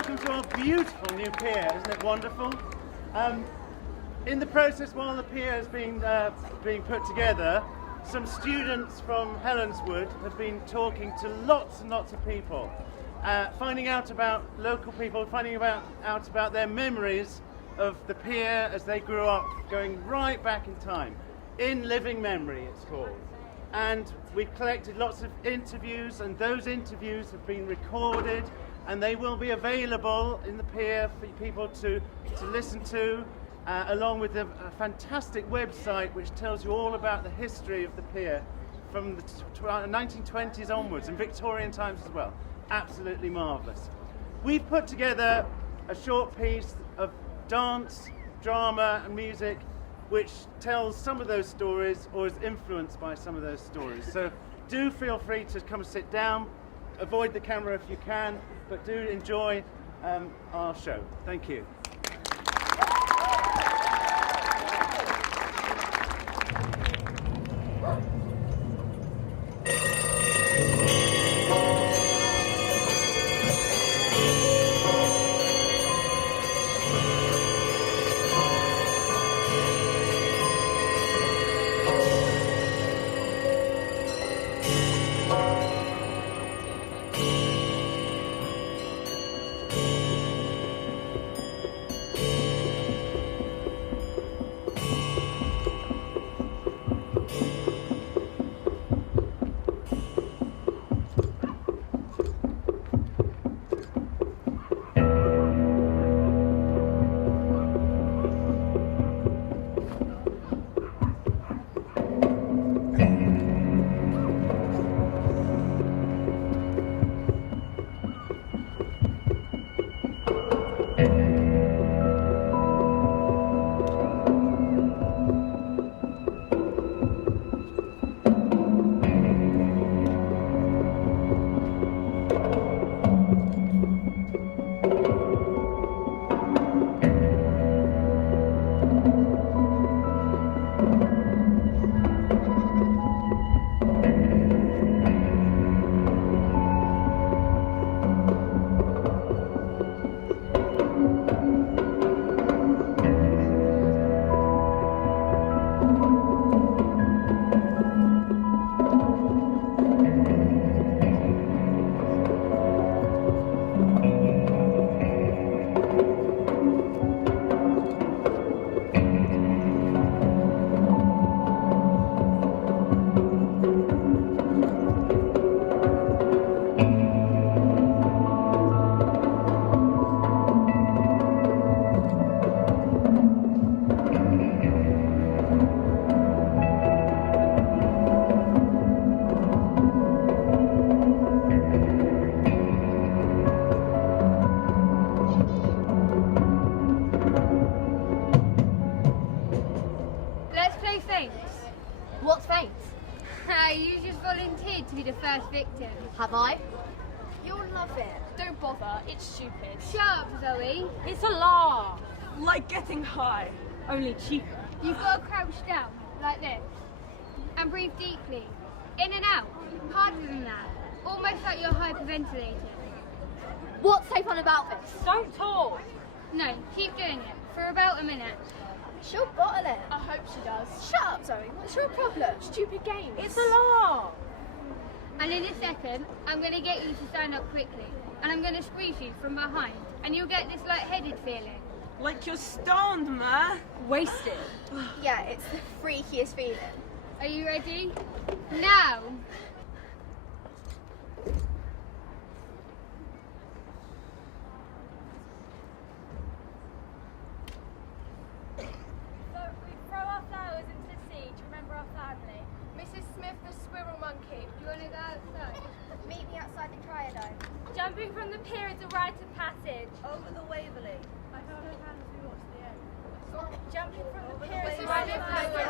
welcome to our beautiful new pier. Isn't it wonderful? In the process, while the pier is being put together, some students from Helenswood have been talking to lots and lots of people, finding out about local people, finding out about their memories of the pier as they grew up, going right back in time. In Living Memory, it's called. And we've collected lots of interviews, and those interviews have been recorded, and they will be available in the pier for people to listen to, along with a fantastic website which tells you all about the history of the pier from the 1920s onwards, and Victorian times as well. Absolutely marvellous. We've put together a short piece of dance, drama and music which tells some of those stories or is influenced by some of those stories. So do feel free to come and sit down, avoid the camera if you can, but do enjoy our show. Thank you. What's fate? You just volunteered to be the first victim. Have I? You'll love it. Don't bother, it's stupid. Shut up, Zoe. It's a laugh. Like getting high, only cheaper. You've got to crouch down, like this, and breathe deeply. In and out. Harder than that. Almost like you're hyperventilating. What's so fun about this? Don't talk. No, keep doing it, for about a minute. She'll bottle it. I hope she does. Shut up, Zoe. What's your problem? Stupid games. It's a laugh. And in a second, I'm going to get you to stand up quickly. And I'm going to squeeze you from behind. And you'll get this light-headed feeling. Like you're stoned, man. Wasted. Yeah, it's the freakiest feeling. Are you ready? Now! Jumping from the pier is a rite of passage. Over the Waverley. I don't know how to watch the end. Jumping from the pier is a rite of passage.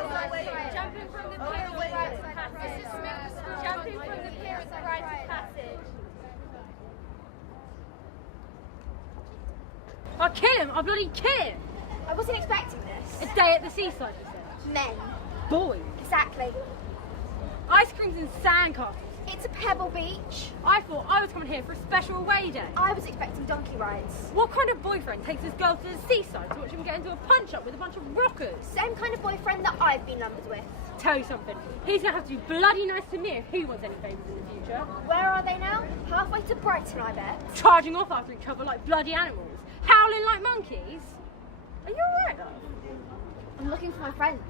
Jumping from the pier is a rite of passage. Jumping from the pier is a rite of passage. I'll kill him! I'll bloody kill him! I wasn't expecting this. A day at the seaside, you said? Men. Boys. Exactly. Ice creams and sandcastles. It's a pebble beach. I thought I was coming here for a special away day. I was expecting donkey rides. What kind of boyfriend takes his girl to the seaside to watch him get into a punch-up with a bunch of rockers? Same kind of boyfriend that I've been lumbered with. Tell you something, he's going to have to be bloody nice to me if he wants any favours in the future. Where are they now? Halfway to Brighton, I bet. Charging off after each other like bloody animals. Howling like monkeys. Are you alright, love? I'm looking for my friends.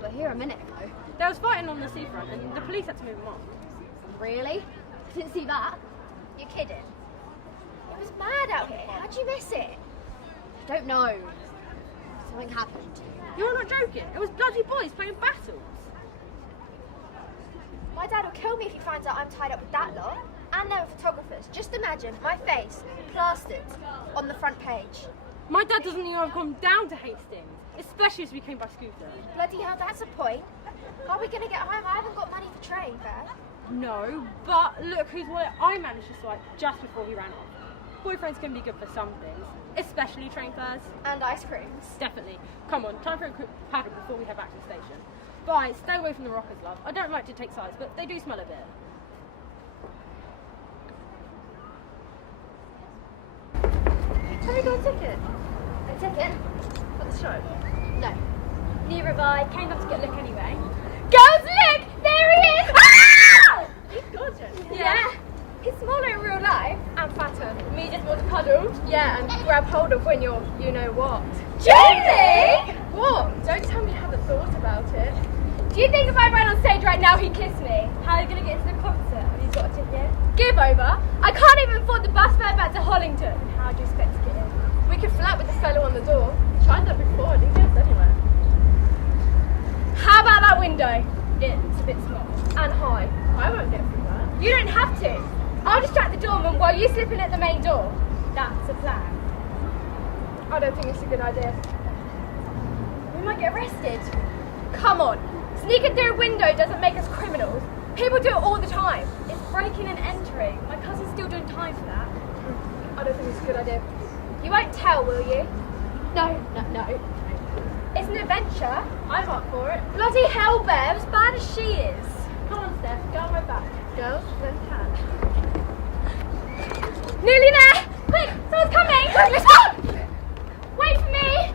They were here a minute ago. There was fighting on the seafront and the police had to move them on. Really? I didn't see that. You're kidding. It was mad out here. How'd you miss it? I don't know. Something happened. You're not joking. It was bloody boys playing battles. My dad will kill me if he finds out I'm tied up with that lot. And they were photographers. Just imagine my face plastered on the front page. My dad doesn't even have come down to Hastings, especially as we came by scooter. Bloody hell, that's a point. How are we going to get home? I haven't got money for train fare. No, but look whose wallet I managed to swipe just before he ran off. Boyfriends can be good for some things, especially train fares. And ice creams. Definitely. Come on, time for a quick paddle before we head back to the station. Bye, stay away from the rockers, love. I don't like to take sides, but they do smell a bit. Have you got a ticket? A ticket? For the show? No. Neither have I. Came up to get a look anyway. Girls, look! There he is! Ah! He's gorgeous. Yeah. He's smaller in real life and fatter. Me just want to cuddle. Yeah, and grab hold of when you're you know what. Josie! What? Don't tell me you haven't thought about it. Do you think if I ran on stage right now he'd kiss me? How are you going to get into the concert? Have you got a ticket? Give over. I can't even afford the bus fare back to Hollington. How do you expect to get in? We could flirt with the fellow on the door. Tried that before, I didn't get us anywhere. How about that window? It's a bit small. And high. I won't get through that. You don't have to. I'll distract the doorman while you slip in at the main door. That's a plan. I don't think it's a good idea. We might get arrested. Come on. Sneaking through a window doesn't make us criminals. People do it all the time. It's breaking and entering. My cousin's still doing time for that. I don't think it's a good idea. You won't tell, will you? No. It's an adventure. I'm up for it. Bloody hell, Bev, as bad as she is. Come on, Steph, go on my back. Girls, then can. Nearly there! Quick, someone's coming! Let's go! Wait for me!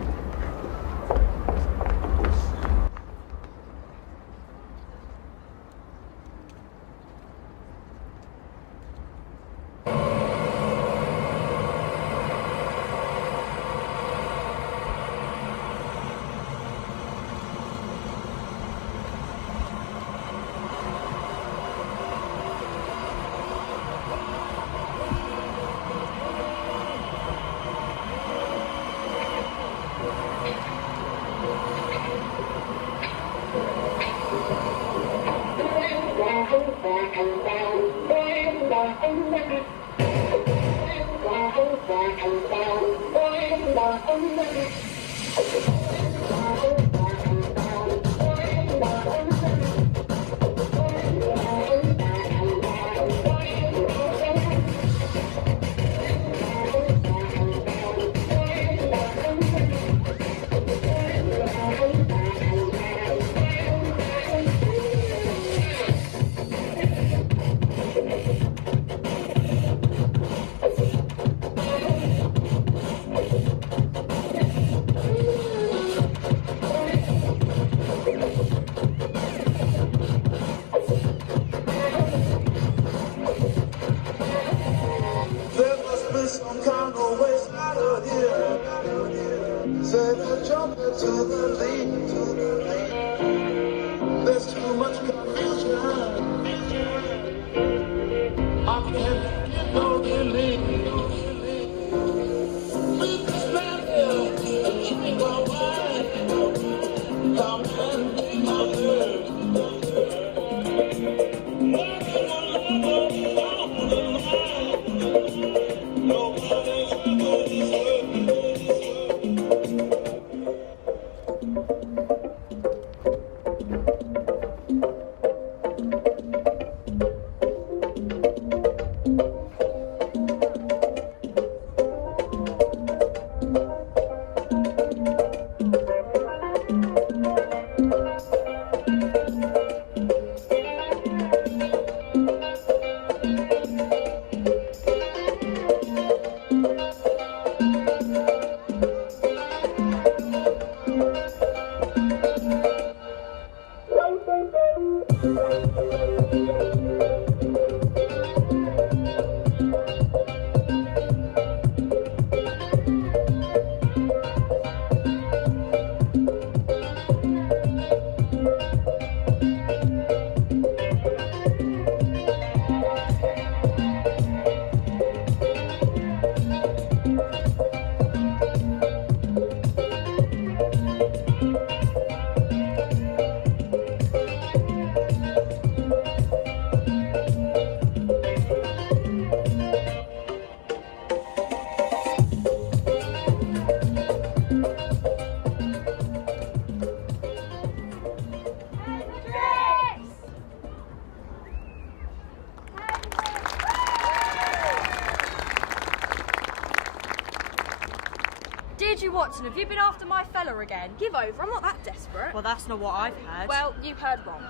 Gigi Watson, have you been after my fella again? Give over, I'm not that desperate. Well, that's not what I've heard. Well, you've heard wrong.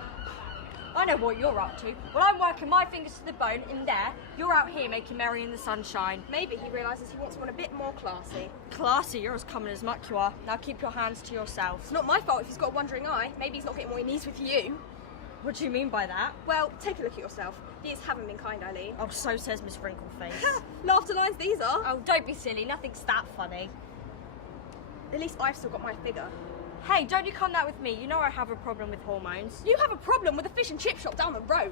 I know what you're up to. Well, I'm working my fingers to the bone in there. You're out here making merry in the sunshine. Maybe he realises he wants one a bit more classy. Classy, you're as common as muck you are. Now keep your hands to yourself. It's not my fault if he's got a wandering eye. Maybe he's not getting what he needs with you. What do you mean by that? Well, take a look at yourself. These haven't been kind, Eileen. Oh, so says Miss Wrinkleface. Laughter lines these are. Oh, don't be silly. Nothing's that funny. At least I've still got my figure. Hey, don't you come that with me. You know I have a problem with hormones. You have a problem with a fish and chip shop down the road.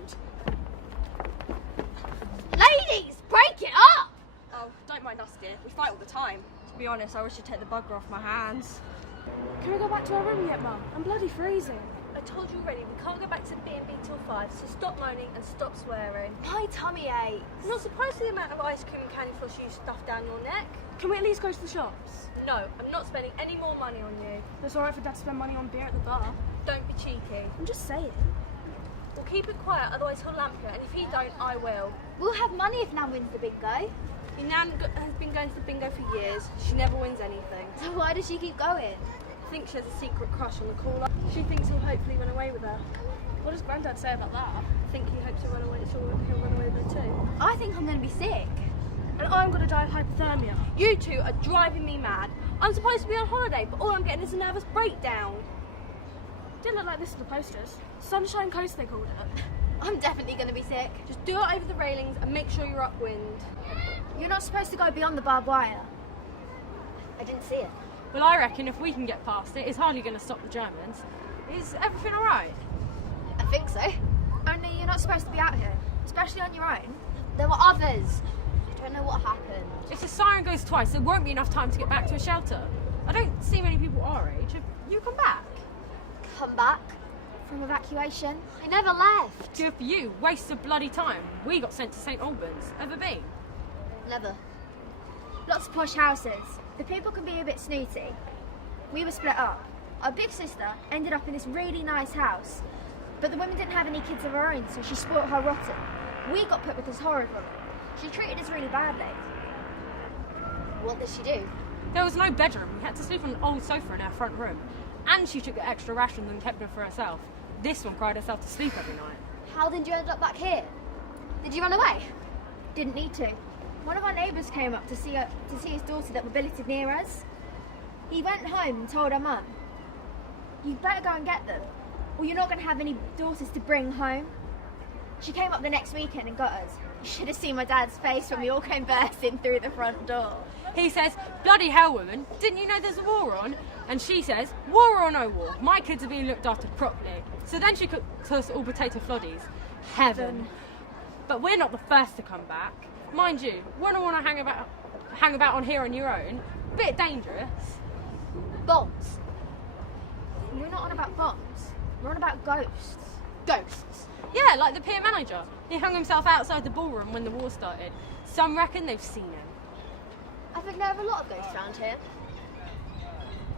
Ladies, break it up! Oh, don't mind us, dear. We fight all the time. To be honest, I wish you'd take the bugger off my hands. Can we go back to our room yet, Mum? I'm bloody freezing. I told you already, we can't go back to B&B till 5, so stop moaning and stop swearing. My tummy aches. I'm not surprised with the amount of ice cream and candy floss you stuffed down your neck. Can we at least go to the shops? No, I'm not spending any more money on you. It's alright for Dad to spend money on beer at the bar. Don't be cheeky. I'm just saying. Well, keep it quiet, otherwise he'll lamp you, and if he don't, I will. We'll have money if Nan wins the bingo. Your Nan has been going to the bingo for years. She never wins anything. So why does she keep going? I think she has a secret crush on the caller. She thinks he'll hopefully run away with her. What does Grandad say about that? I think he hopes he'll run away with her too. I think I'm going to be sick. And I'm gonna die of hypothermia. You two are driving me mad. I'm supposed to be on holiday, but all I'm getting is a nervous breakdown. Didn't look like this on the posters. Sunshine Coast, they called it. I'm definitely going to be sick. Just do it over the railings and make sure you're upwind. You're not supposed to go beyond the barbed wire. I didn't see it. Well, I reckon if we can get past it, it's hardly going to stop the Germans. Is everything all right? I think so. Only you're not supposed to be out here, especially on your own. There were others. I don't know what happened. If the siren goes twice, there won't be enough time to get back to a shelter. I don't see many people our age. Have you come back? Come back from evacuation. I never left. Good for you. Waste of bloody time. We got sent to St Albans. Ever been? Never. Lots of posh houses. The people can be a bit snooty. We were split up. Our big sister ended up in this really nice house, but the women didn't have any kids of her own, so she spoilt her rotten. We got put with this horrid woman. She treated us really badly. What did she do? There was no bedroom. We had to sleep on an old sofa in our front room. And she took the extra rations and kept them for herself. This one cried herself to sleep every night. How did you end up back here? Did you run away? Didn't need to. One of our neighbours came up to see his daughter that were billeted near us. He went home and told her mum, "You'd better go and get them, or you're not going to have any daughters to bring home." She came up the next weekend and got us. You should have seen my dad's face when we all came bursting through the front door. He says, "Bloody hell, woman, didn't you know there's a war on?" And she says, "War or no war, my kids are being looked after properly." So then she cooked us all potato floddies. Heaven. But we're not the first to come back. Mind you, wouldn't want to hang about on here on your own. Bit dangerous. Bombs. We're not on about bombs. We're on about ghosts. Ghosts. Yeah, like the pier manager. He hung himself outside the ballroom when the war started. Some reckon they've seen him. I think there are a lot of ghosts around here.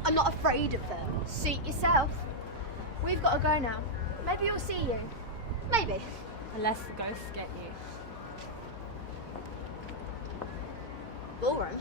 I'm not afraid of them. Suit yourself. We've got to go now. Maybe you'll see you. Maybe. Unless the ghosts get you. Ballroom.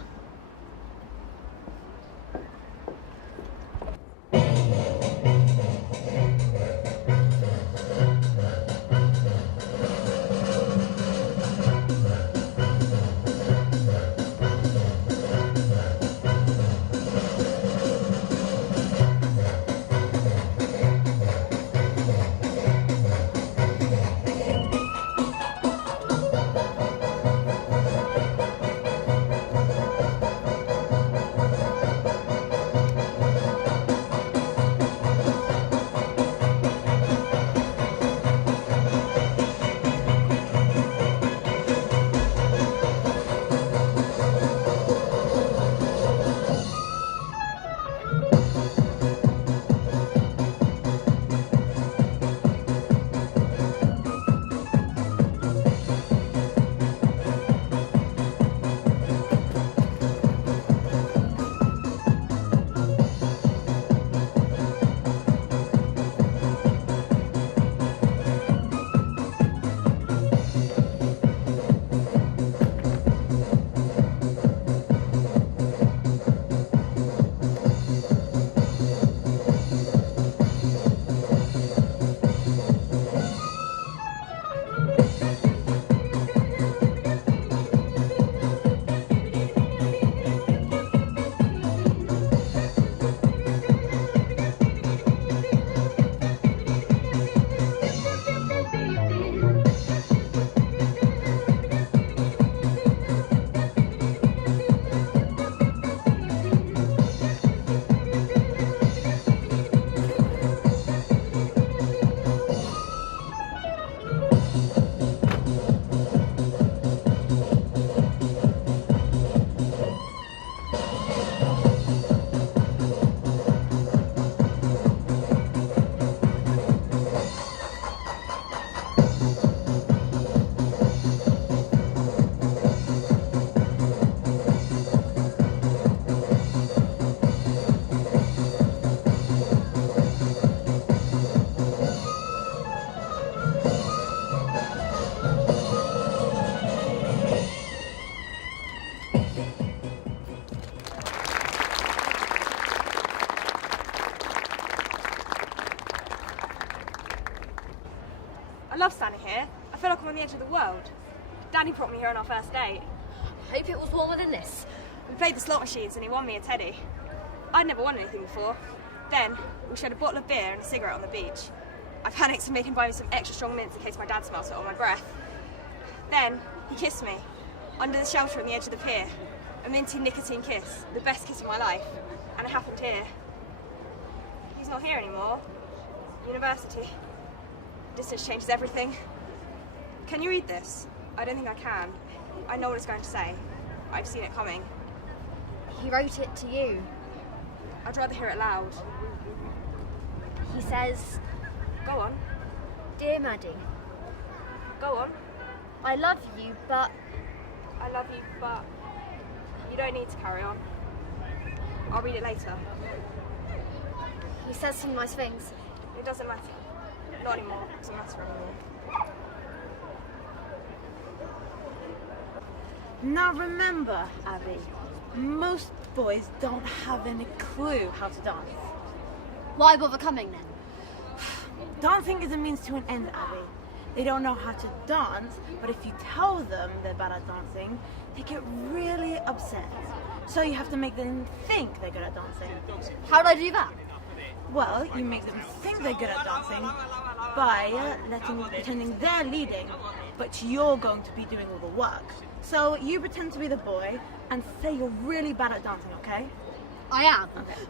love standing here. I feel like I'm on the edge of the world. Danny brought me here on our first date. I hope it was warmer than this. We played the slot machines and he won me a teddy. I'd never won anything before. Then, we shared a bottle of beer and a cigarette on the beach. I panicked and made him buy me some extra strong mints in case my dad smells it on my breath. Then, he kissed me, under the shelter on the edge of the pier. A minty nicotine kiss, the best kiss of my life. And it happened here. He's not here anymore. University. Distance changes everything. Can you read this? I don't think I can. I know what it's going to say. I've seen it coming. He wrote it to you. I'd rather hear it loud. He says, Go on. Dear Maddie, Go on. I love you, but I love you, but you don't need to carry on. I'll read it later. he says some nice things. It doesn't matter. Not anymore. It doesn't matter anymore. Now remember, Abby, most boys don't have any clue how to dance. Why bother coming then? Dancing is a means to an end, Abby. They don't know how to dance, but if you tell them they're bad at dancing, they get really upset. So you have to make them think they're good at dancing. How do I do that? Well, you make them think they're good at dancing by pretending they're leading, but you're going to be doing all the work. So you pretend to be the boy and say you're really bad at dancing, okay? I am. Okay.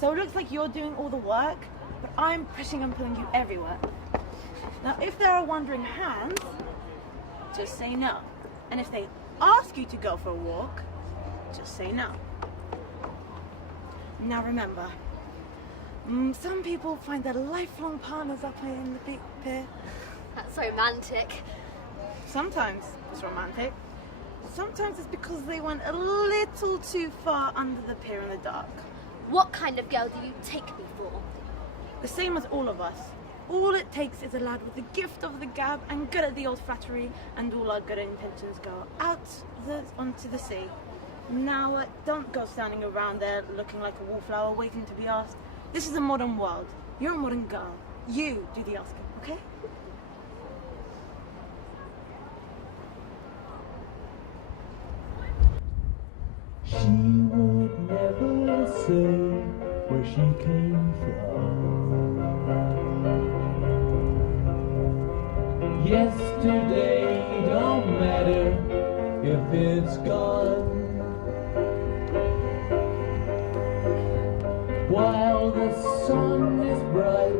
So it looks like you're doing all the work, but I'm pushing and pulling you everywhere. Now, if there are wandering hands, just say no. And if they ask you to go for a walk, just say no. Now remember, some people find their lifelong partners up here in the big pier. That's romantic. Sometimes it's romantic. Sometimes it's because they went a little too far under the pier in the dark. What kind of girl do you take me for? The same as all of us. All it takes is a lad with the gift of the gab and good at the old flattery, and all our good intentions go out onto the sea. Now, don't go standing around there looking like a wallflower waiting to be asked. This is a modern world. You're a modern girl. You do the asking, okay? She would never say where she came from. Yesterday don't matter if it's gone. While the sun is bright,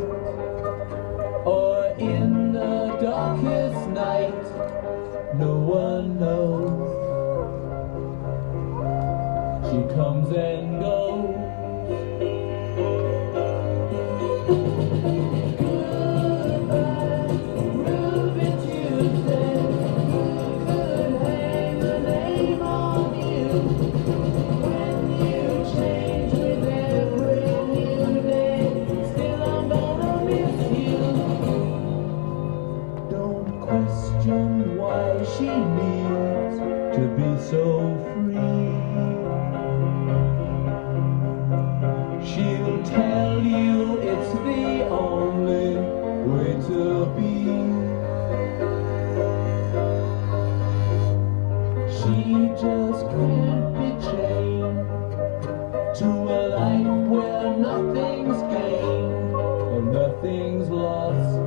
or in the darkest night, no one knows. She comes and goes. She needs to be so free. She'll tell you it's the only way to be. She just can't be chained to a life where nothing's gained or nothing's lost.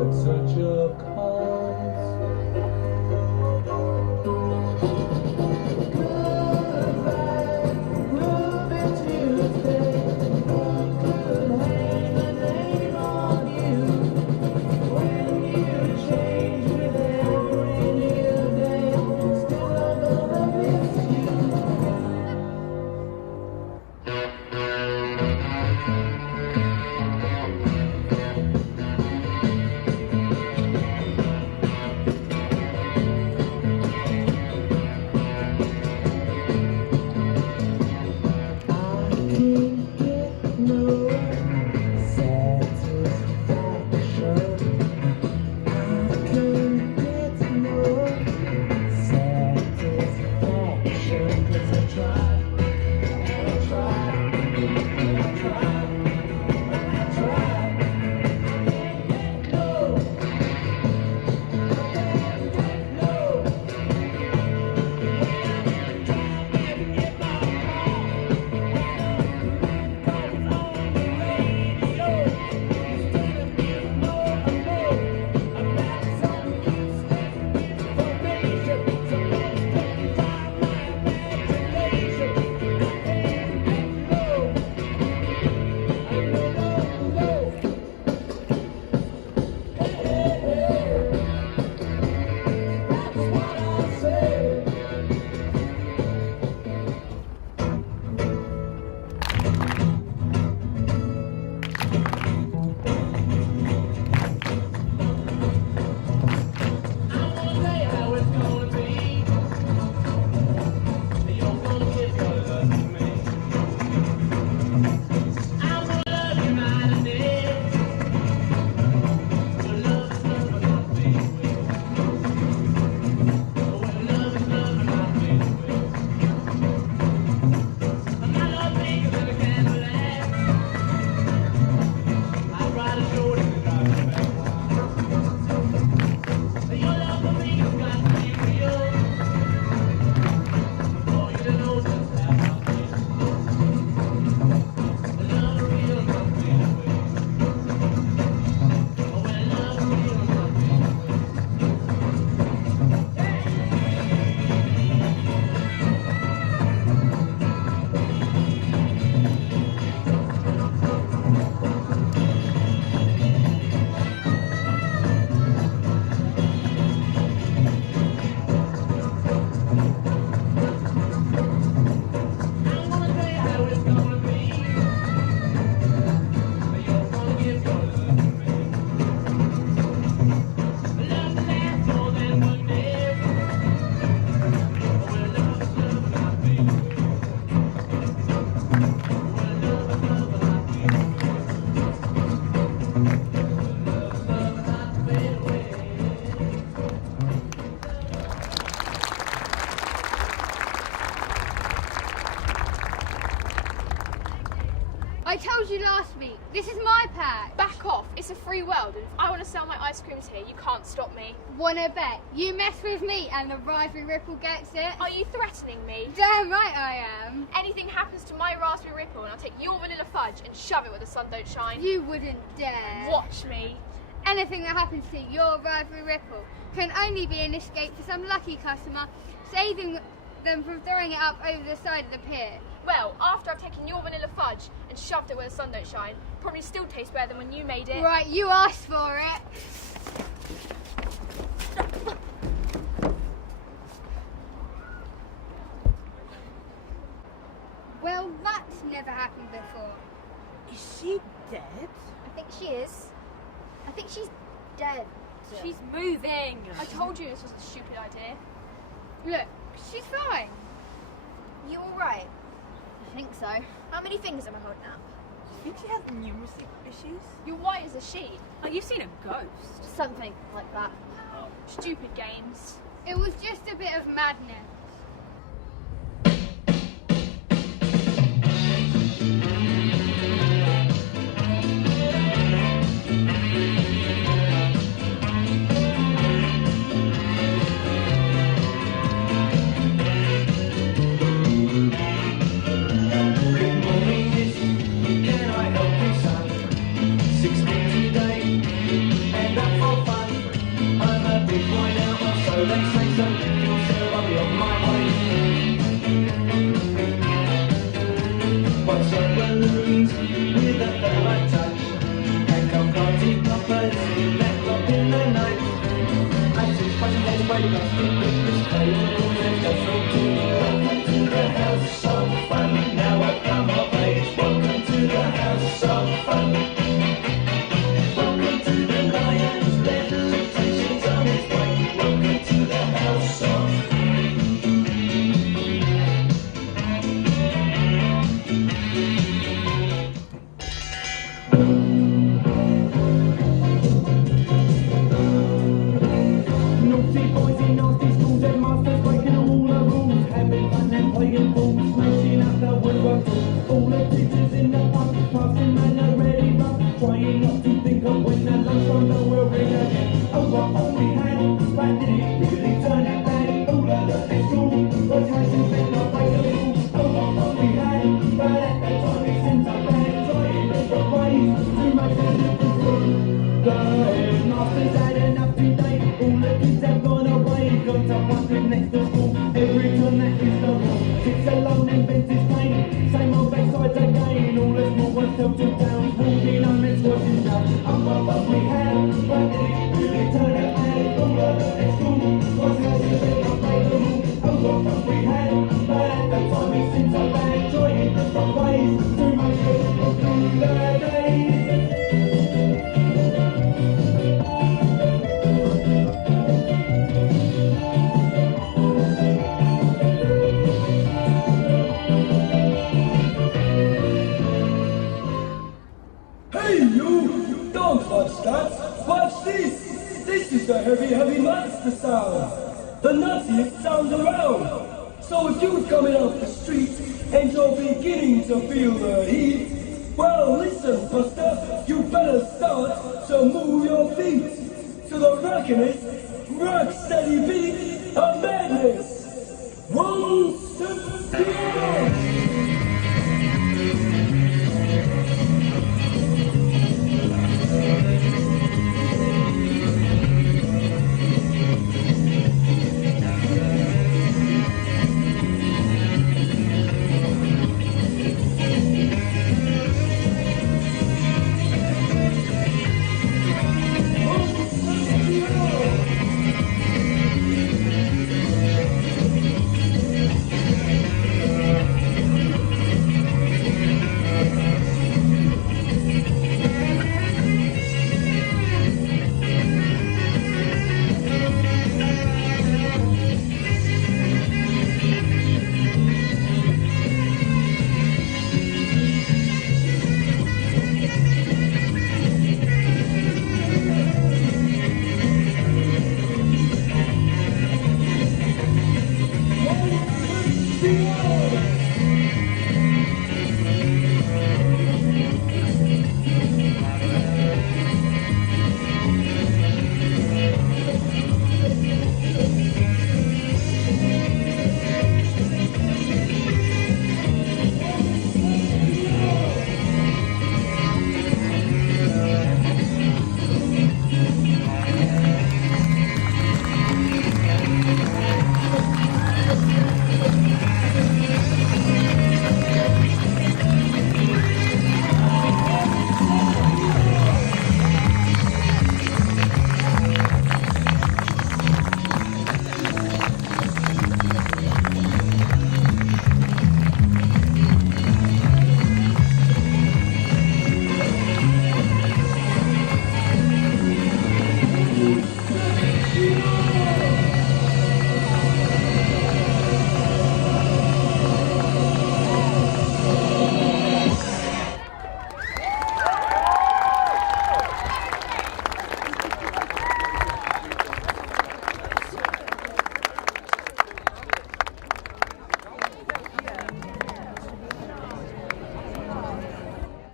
At such a cost. Goodbye, Ruby Tuesday. Who could hang a name on you when you change with every new day? Still I'm gonna miss you. I told you last week, this is my patch. Back off, it's a free world, and if I want to sell my ice creams here, you can't stop me. Wanna bet? You mess with me and the Raspberry Ripple gets it? Are you threatening me? Damn right I am. Anything happens to my Raspberry Ripple and I'll take your vanilla fudge and shove it where the sun don't shine. You wouldn't dare. Watch me. Anything that happens to your Raspberry Ripple can only be an escape for some lucky customer, saving them from throwing it up over the side of the pier. Well, after I've taken your vanilla fudge and shoved it where the sun don't shine, probably still tastes better than when you made it. Right, you asked for it. Well, that's never happened before. Is she dead? I think she is. I think she's dead. She's moving. I told you this was a stupid idea. Look, she's fine. You alright? I think so. How many fingers am I holding up? I think she has numeracy issues. You're white as a sheet. Like you've seen a ghost. Something like that. Stupid games. It was just a bit of madness. Heavy monster sound. The nuttiest sound around. So if you're coming off the street and you're beginning to feel the heat, well listen, Buster, you better start to move your feet to the rockinest, rock steady beat of madness. One step,